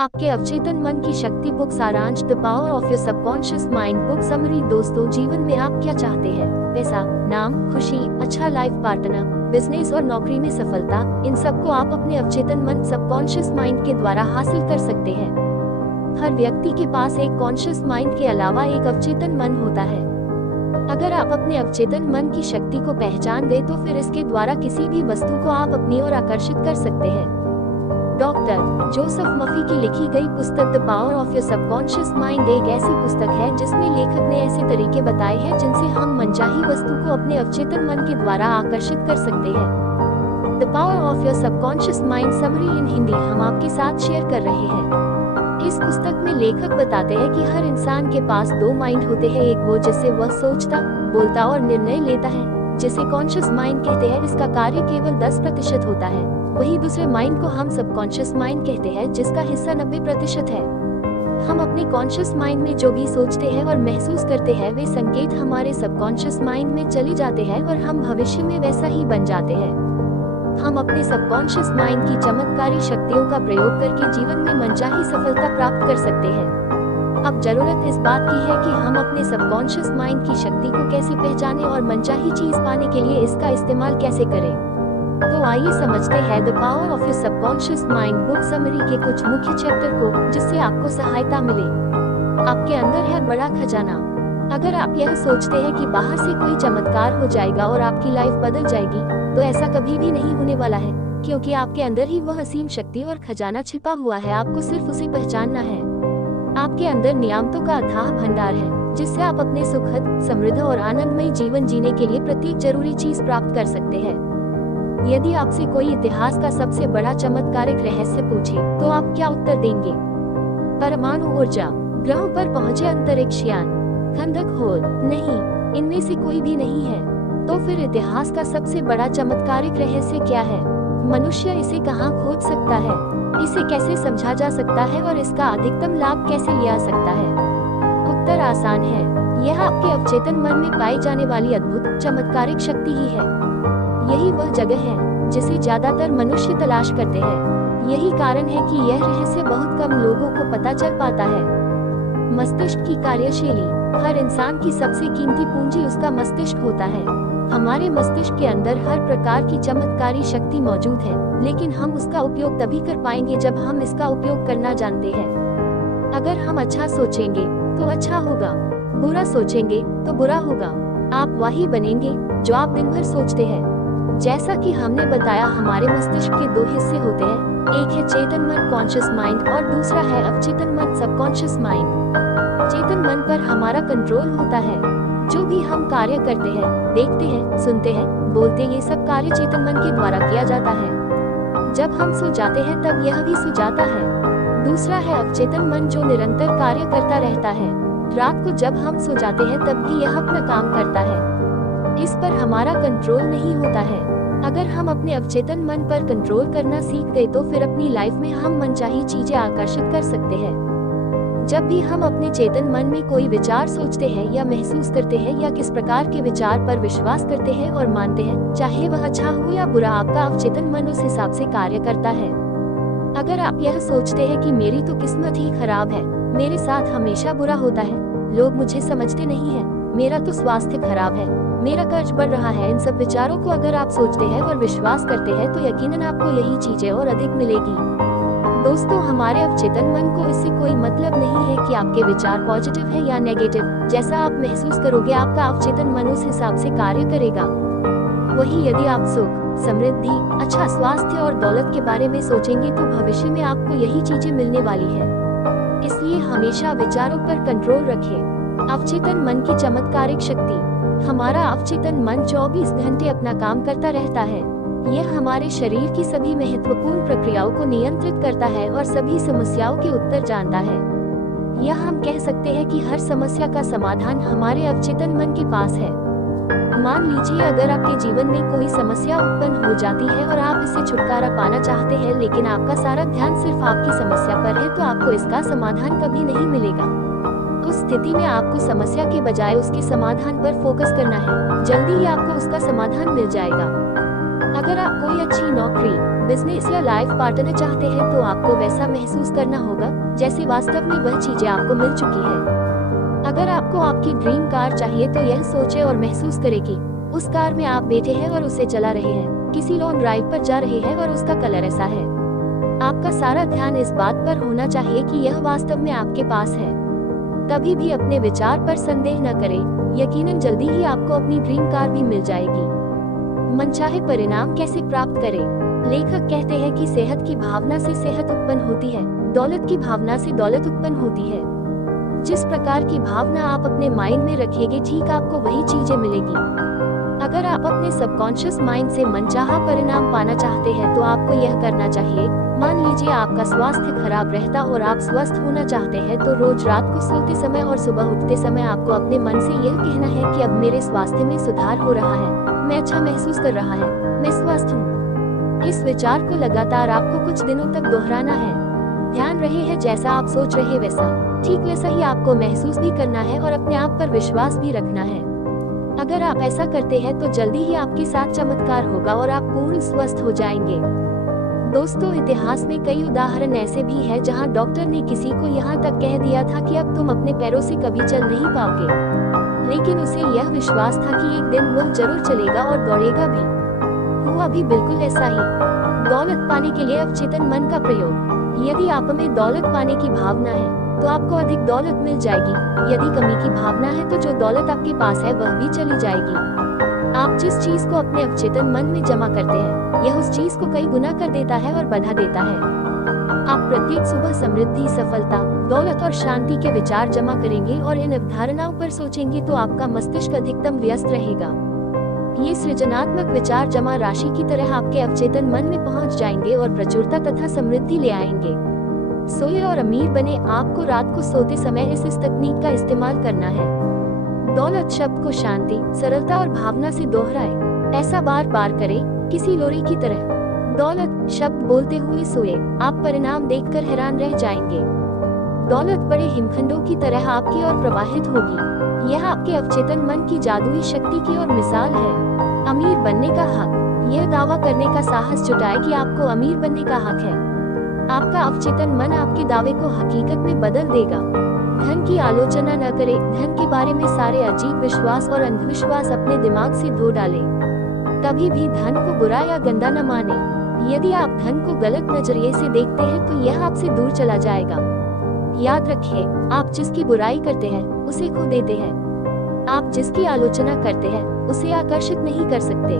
आपके अवचेतन मन की शक्ति बुक सारांश the power of your subconscious mind book summary. दोस्तों, जीवन में आप क्या चाहते हैं? पैसा, नाम, खुशी, अच्छा लाइफ पार्टनर, बिजनेस और नौकरी में सफलता, इन सबको आप अपने अवचेतन मन सबकॉन्शियस माइंड के द्वारा हासिल कर सकते हैं। हर व्यक्ति के पास एक कॉन्शियस माइंड के अलावा एक अवचेतन मन होता है। अगर आप अपने अवचेतन मन की शक्ति को पहचान गए तो फिर इसके द्वारा किसी भी वस्तु को आप अपनी ओर आकर्षित कर सकते हैं। डॉक्टर जोसेफ मफी की लिखी गई पुस्तक the power of your subconscious mind एक ऐसी पुस्तक है जिसमें लेखक ने ऐसे तरीके बताए हैं जिनसे हम मनचाही वस्तु को अपने अवचेतन मन के द्वारा आकर्षित कर सकते हैं। The power of your subconscious mind summary इन हिंदी हम आपके साथ शेयर कर रहे हैं। इस पुस्तक में लेखक बताते हैं कि हर इंसान के पास दो माइंड होते हैं, एक वो जिससे वह सोचता, बोलता और निर्णय लेता है, जिसे कॉन्शियस माइंड कहते हैं। इसका कार्य केवल 10% होता है। वही दूसरे माइंड को हम सबकॉन्शियस माइंड कहते हैं, जिसका हिस्सा 90% है। हम अपने कॉन्शियस माइंड में जो भी सोचते हैं और महसूस करते हैं वे संकेत हमारे सबकॉन्शियस माइंड में चले जाते हैं और हम भविष्य में वैसा ही बन जाते हैं। हम अपने सबकॉन्शियस माइंड की चमत्कारी शक्तियों का प्रयोग करके जीवन में मनचाही सफलता प्राप्त कर सकते हैं। अब जरूरत इस बात की है कि हम अपने सबकॉन्शियस माइंड की शक्ति को कैसे पहचानें और मनचाही चीज पाने के लिए इसका इस्तेमाल कैसे करें। तो आइए समझते हैं the power of your subconscious mind book summary के कुछ मुख्य चैप्टर को, जिससे आपको सहायता मिले। आपके अंदर है बड़ा खजाना। अगर आप यह सोचते हैं कि बाहर से कोई चमत्कार हो जाएगा और आपकी लाइफ बदल जाएगी, तो ऐसा कभी भी नहीं होने वाला है, क्योंकि आपके अंदर ही वह असीम शक्ति और खजाना छिपा हुआ है। आपको सिर्फ उसे पहचानना है। आपके अंदर नियामतों का अथाह भंडार है, जिससे आप अपने सुखद, समृद्ध और आनंदमय जीवन जीने के लिए प्रत्येक जरूरी चीज प्राप्त कर सकते हैं। यदि आपसे कोई इतिहास का सबसे बड़ा चमत्कारिक रहस्य पूछे, तो आप क्या उत्तर देंगे? परमाणु ऊर्जा, ग्रहों पर पहुंचे अंतरिक्ष यान, खंदक होल? नहीं, इनमें से कोई भी नहीं है। तो फिर इतिहास का सबसे बड़ा चमत्कारिक रहस्य क्या है? मनुष्य इसे कहाँ खोज सकता है? इसे कैसे समझा जा सकता है और इसका अधिकतम लाभ कैसे लिया सकता है? उत्तर आसान है। यह आपके अवचेतन मन में पाई जाने वाली अद्भुत चमत्कारिक शक्ति ही है। यही वह जगह है जिसे ज्यादातर मनुष्य तलाश करते हैं। यही कारण है कि यह रहस्य बहुत कम लोगों को पता चल पाता है। मस्तिष्क की कार्यशैली। हर इंसान की सबसे कीमती पूंजी उसका मस्तिष्क होता है। हमारे मस्तिष्क के अंदर हर प्रकार की चमत्कारी शक्ति मौजूद है, लेकिन हम उसका उपयोग तभी कर पाएंगे जब हम इसका उपयोग करना जानते हैं। अगर हम अच्छा सोचेंगे तो अच्छा होगा, बुरा सोचेंगे तो बुरा होगा। आप वही बनेंगे जो आप दिन भर सोचते हैं। जैसा कि हमने बताया, हमारे मस्तिष्क के दो हिस्से होते हैं, एक है चेतन मन कॉन्शियस माइंड और दूसरा है अवचेतन मन सबकॉन्शियस माइंड। चेतन मन पर हमारा कंट्रोल होता है। जो भी हम कार्य करते हैं, देखते हैं, सुनते हैं, बोलते हैं, ये सब कार्य चेतन मन के द्वारा किया जाता है। जब हम सो जाते हैं तब यह भी सो जाता है। दूसरा है अवचेतन मन जो निरंतर कार्य करता रहता है। रात को जब हम सो जाते हैं तब भी यह अपना काम करता है। इस पर हमारा कंट्रोल नहीं होता है। अगर हम अपने अवचेतन मन पर कंट्रोल करना सीख गए तो फिर अपनी लाइफ में हम मनचाही चीजें आकर्षित कर सकते हैं। जब भी हम अपने चेतन मन में कोई विचार सोचते हैं या महसूस करते हैं या किस प्रकार के विचार पर विश्वास करते हैं और मानते हैं, चाहे वह अच्छा हो या बुरा, आपका अवचेतन मन उस हिसाब से कार्य करता है। अगर आप यह सोचते हैं कि मेरी तो किस्मत ही खराब है, मेरे साथ हमेशा बुरा होता है, लोग मुझे समझते नहीं है, मेरा तो स्वास्थ्य खराब है, मेरा कर्ज बढ़ रहा है, इन सब विचारों को अगर आप सोचते हैं और विश्वास करते हैं तो यकीनन आपको यही चीजें और अधिक मिलेगी। दोस्तों, हमारे अवचेतन मन को इससे कोई मतलब नहीं है कि आपके विचार पॉजिटिव है या नेगेटिव। जैसा आप महसूस करोगे, आपका अवचेतन मन उस हिसाब से कार्य करेगा। वही यदि आप सुख, समृद्धि, अच्छा स्वास्थ्य और दौलत के बारे में सोचेंगे तो भविष्य में आपको यही चीजें मिलने वाली है। इसलिए हमेशा विचारों पर कंट्रोल रखें। अवचेतन मन की चमत्कारिक शक्ति। हमारा अवचेतन मन 24 घंटे अपना काम करता रहता है। यह हमारे शरीर की सभी महत्वपूर्ण प्रक्रियाओं को नियंत्रित करता है और सभी समस्याओं के उत्तर जानता है। यह हम कह सकते हैं कि हर समस्या का समाधान हमारे अवचेतन मन के पास है। मान लीजिए, अगर आपके जीवन में कोई समस्या उत्पन्न हो जाती है और आप इससे छुटकारा पाना चाहते हैं, लेकिन आपका सारा ध्यान सिर्फ आपकी समस्या पर है, तो आपको इसका समाधान कभी नहीं मिलेगा। उस स्थिति में आपको समस्या के बजाय उसके समाधान पर फोकस करना है। जल्दी ही आपको उसका समाधान मिल जाएगा। अगर आप कोई अच्छी नौकरी, बिजनेस या लाइफ पार्टनर चाहते हैं तो आपको वैसा महसूस करना होगा जैसे वास्तव में वह चीजें आपको मिल चुकी है। अगर आपको आपकी ड्रीम कार चाहिए तो यह सोचे और महसूस करे कि उस कार में आप बैठे हैं और उसे चला रहे हैं, किसी लॉन्ग ड्राइव पर जा रहे हैं और उसका कलर ऐसा है। आपका सारा ध्यान इस बात पर होना चाहिए कि यह वास्तव में आपके पास है। कभी भी अपने विचार पर संदेह न करें, यकीनन जल्दी ही आपको अपनी ड्रीम कार भी मिल जाएगी। मनचाहे परिणाम कैसे प्राप्त करें? लेखक कहते हैं कि सेहत की भावना से सेहत उत्पन्न होती है, दौलत की भावना से दौलत उत्पन्न होती है। जिस प्रकार की भावना आप अपने माइंड में रखेंगे, ठीक आपको वही चीजें मिलेगी। अगर आप अपने सबकॉन्शियस माइंड से मनचाहा परिणाम पाना चाहते हैं तो आपको यह करना चाहिए। मान लीजिए आपका स्वास्थ्य खराब रहता और आप स्वस्थ होना चाहते हैं तो रोज रात को सोते समय और सुबह उठते समय आपको अपने मन से यह कहना है कि अब मेरे स्वास्थ्य में सुधार हो रहा है, मैं अच्छा महसूस कर रहा है, मैं स्वस्थ हूँ। इस विचार को लगातार आपको कुछ दिनों तक दोहराना है। ध्यान रहे है जैसा आप सोच रहे वैसा ठीक वैसा ही आपको महसूस भी करना है और अपने आप पर विश्वास भी रखना है। अगर आप ऐसा करते हैं तो जल्दी ही आपके साथ चमत्कार होगा और आप पूर्ण स्वस्थ हो जाएंगे। दोस्तों, इतिहास में कई उदाहरण ऐसे भी हैं जहां डॉक्टर ने किसी को यहां तक कह दिया था कि अब तुम अपने पैरों से कभी चल नहीं पाओगे, लेकिन उसे यह विश्वास था कि एक दिन वह जरूर चलेगा और दौड़ेगा भी। हुआ भी बिल्कुल ऐसा ही। दौलत पाने के लिए अवचेतन मन का प्रयोग। यदि आप में दौलत पाने की भावना है तो आपको अधिक दौलत मिल जाएगी। यदि कमी की भावना है तो जो दौलत आपके पास है वह भी चली जाएगी। आप जिस चीज को अपने अवचेतन मन में जमा करते हैं, यह उस चीज को कई गुना कर देता है और बढ़ा देता है। आप प्रत्येक सुबह समृद्धि, सफलता, दौलत और शांति के विचार जमा करेंगे और इन अवधारणाओं पर सोचेंगे तो आपका मस्तिष्क अधिकतम व्यस्त रहेगा। ये सृजनात्मक विचार जमा राशि की तरह आपके अवचेतन मन में पहुंच जाएंगे और प्रचुरता तथा समृद्धि ले आएंगे। सोए और अमीर बने। आपको रात को सोते समय इस तकनीक का इस्तेमाल करना है। दौलत शब्द को शांति, सरलता और भावना से दोहराए। ऐसा बार बार करें किसी लोरी की तरह। दौलत शब्द बोलते हुए सोए, आप परिणाम देखकर हैरान रह जाएंगे। दौलत बड़े हिमखंडों की तरह आपकी ओर प्रवाहित होगी। यह आपके अवचेतन मन की जादुई शक्ति की ओर मिसाल है। अमीर बनने का हक। यह दावा करने का साहस जुटाए कि आपको अमीर बनने का हक है। आपका अवचेतन मन आपके दावे को हकीकत में बदल देगा। धन की आलोचना न करें। धन के बारे में सारे अजीब विश्वास और अंधविश्वास अपने दिमाग से धो डालें। कभी भी धन को बुरा या गंदा न माने। यदि आप धन को गलत नजरिए से देखते हैं तो यह आपसे दूर चला जाएगा। याद रखिए, आप जिसकी बुराई करते हैं उसे खो देते हैं। आप जिसकी आलोचना करते हैं उसे आकर्षित नहीं कर सकते।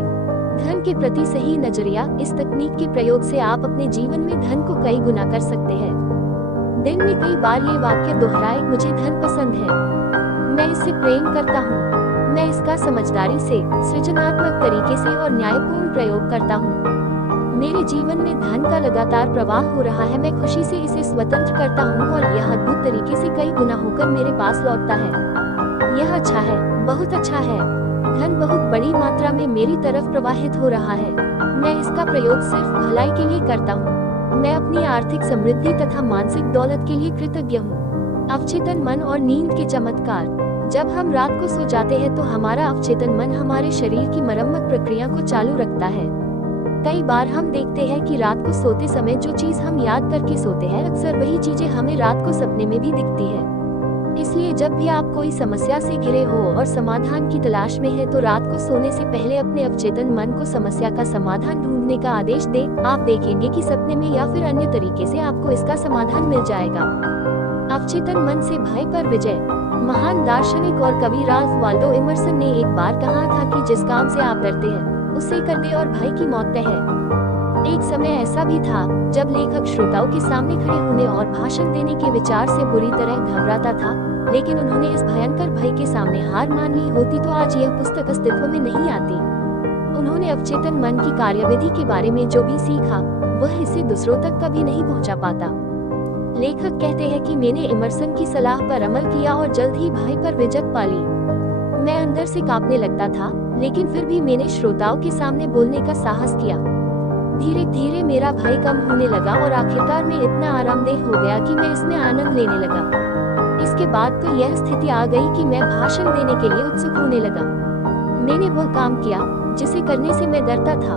धन के प्रति सही नजरिया। इस तकनीक के प्रयोग से आप अपने जीवन में धन को कई गुना कर सकते हैं। दिन में कई बार ये वाक्य दोहराए, मुझे धन पसंद है, मैं इससे प्रेम करता हूँ, मैं इसका समझदारी से, सृजनात्मक तरीके से और न्यायपूर्ण प्रयोग करता हूँ। मेरे जीवन में धन का लगातार प्रवाह हो रहा है, मैं खुशी से इसे स्वतंत्र करता हूँ और यह अद्भुत तरीके से कई गुना होकर मेरे पास लौटता है। यह अच्छा है, बहुत अच्छा है। धन बहुत बड़ी मात्रा में मेरी तरफ प्रवाहित हो रहा है। मैं इसका प्रयोग सिर्फ भलाई के लिए करता हूँ। मैं अपनी आर्थिक समृद्धि तथा मानसिक दौलत के लिए कृतज्ञ हूँ। अवचेतन मन और नींद के चमत्कार। जब हम रात को सो जाते हैं तो हमारा अवचेतन मन हमारे शरीर की मरम्मत प्रक्रिया को चालू रखता है। कई बार हम देखते हैं कि रात को सोते समय जो चीज हम याद करके सोते हैं, अक्सर वही चीजें हमें रात को सपने में भी दिखती है। इसलिए जब भी आप कोई समस्या से घिरे हो और समाधान की तलाश में है तो रात को सोने से पहले अपने अवचेतन मन को समस्या का समाधान ढूंढने का आदेश दें। आप देखेंगे कि सपने में या फिर अन्य तरीके से आपको इसका समाधान मिल जाएगा। अवचेतन मन से भय पर विजय। महान दार्शनिक और कवि राल्फ वाल्डो इमर्सन ने एक बार कहा था कि जिस काम से आप डरते हैं उसे कर दे और भय की मौत तय है। एक समय ऐसा भी था जब लेखक श्रोताओं के सामने खड़े होने और भाषण देने के विचार से बुरी तरह घबराता था, लेकिन उन्होंने इस भयंकर भय के सामने हार मान ली होती तो आज यह पुस्तक अस्तित्व में नहीं आती। उन्होंने अवचेतन मन की कार्यविधि के बारे में जो भी सीखा वह इसे दूसरों तक कभी नहीं पहुंचा पाता। लेखक कहते हैं कि मैंने इमर्सन की सलाह पर अमल किया और जल्द ही भय पर विजय पा ली। मैं अंदर से कांपने लगता था, लेकिन फिर भी मैंने श्रोताओं के सामने बोलने का साहस किया। धीरे धीरे मेरा भय कम होने लगा और आखिरकार में इतना आरामदेह हो गया कि मैं इसमें आनंद लेने लगा। इसके बाद तो यह स्थिति आ गई कि मैं भाषण देने के लिए उत्सुक होने लगा। मैंने वह काम किया जिसे करने से मैं डरता था।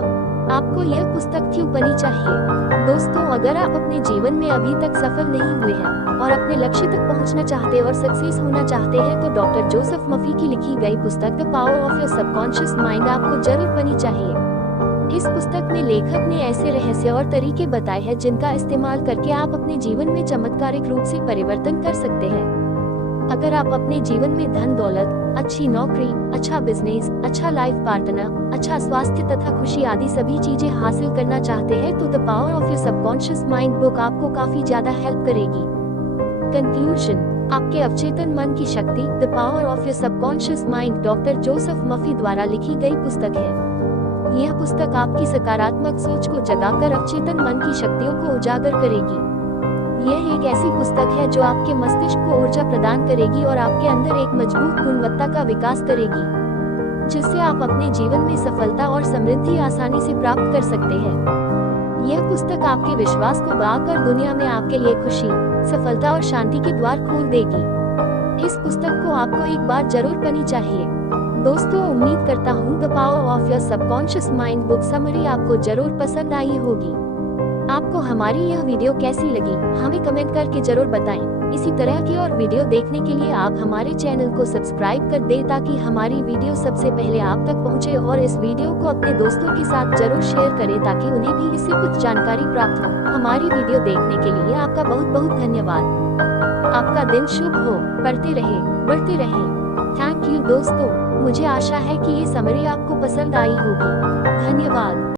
आपको यह पुस्तक क्यों पढ़नी चाहिए? दोस्तों, अगर आप अपने जीवन में अभी तक सफल नहीं हुए हैं और अपने लक्ष्य तक पहुंचना चाहते और सक्सेस होना चाहते हैं तो डॉक्टर जोसेफ मफी की लिखी गई पुस्तक the power of your subconscious mind आपको जरूर पढ़नी चाहिए। इस पुस्तक में लेखक ने ऐसे रहस्य और तरीके बताए हैं जिनका इस्तेमाल करके आप अपने जीवन में चमत्कारिक रूप से परिवर्तन कर सकते हैं। अगर आप अपने जीवन में धन दौलत, अच्छी नौकरी, अच्छा बिजनेस, अच्छा लाइफ पार्टनर, अच्छा स्वास्थ्य तथा खुशी आदि सभी चीजें हासिल करना चाहते हैं तो the power of your subconscious mind book आपको काफी ज्यादा हेल्प करेगी। कंक्लूजन, आपके अवचेतन मन की शक्ति the power of your subconscious mind doctor Joseph Murphy द्वारा लिखी गई पुस्तक है। यह पुस्तक आपकी सकारात्मक सोच को जगाकर अवचेतन मन की शक्तियों को उजागर करेगी। यह एक ऐसी पुस्तक है जो आपके मस्तिष्क को ऊर्जा प्रदान करेगी और आपके अंदर एक मजबूत गुणवत्ता का विकास करेगी, जिससे आप अपने जीवन में सफलता और समृद्धि आसानी से प्राप्त कर सकते हैं। यह पुस्तक आपके विश्वास को बढ़ाकर दुनिया में आपके लिए खुशी, सफलता और शांति के द्वार खोल देगी। इस पुस्तक को आपको एक बार जरूर पढ़नी चाहिए। दोस्तों, उम्मीद करता हूँ the power of your subconscious mind book summary आपको जरूर पसंद आई होगी। आपको हमारी यह वीडियो कैसी लगी हमें कमेंट करके जरूर बताएं। इसी तरह की और वीडियो देखने के लिए आप हमारे चैनल को सब्सक्राइब कर दें ताकि हमारी वीडियो सबसे पहले आप तक पहुंचे और इस वीडियो को अपने दोस्तों के साथ जरूर शेयर करें ताकि उन्हें भी इससे कुछ जानकारी प्राप्त हो। हमारी वीडियो देखने के लिए आपका बहुत बहुत धन्यवाद। आपका दिन शुभ हो, पढ़ते रहे, बढ़ते रहे। थैंक यू दोस्तों, मुझे आशा है कि ये समरी आपको पसंद आई होगी। धन्यवाद।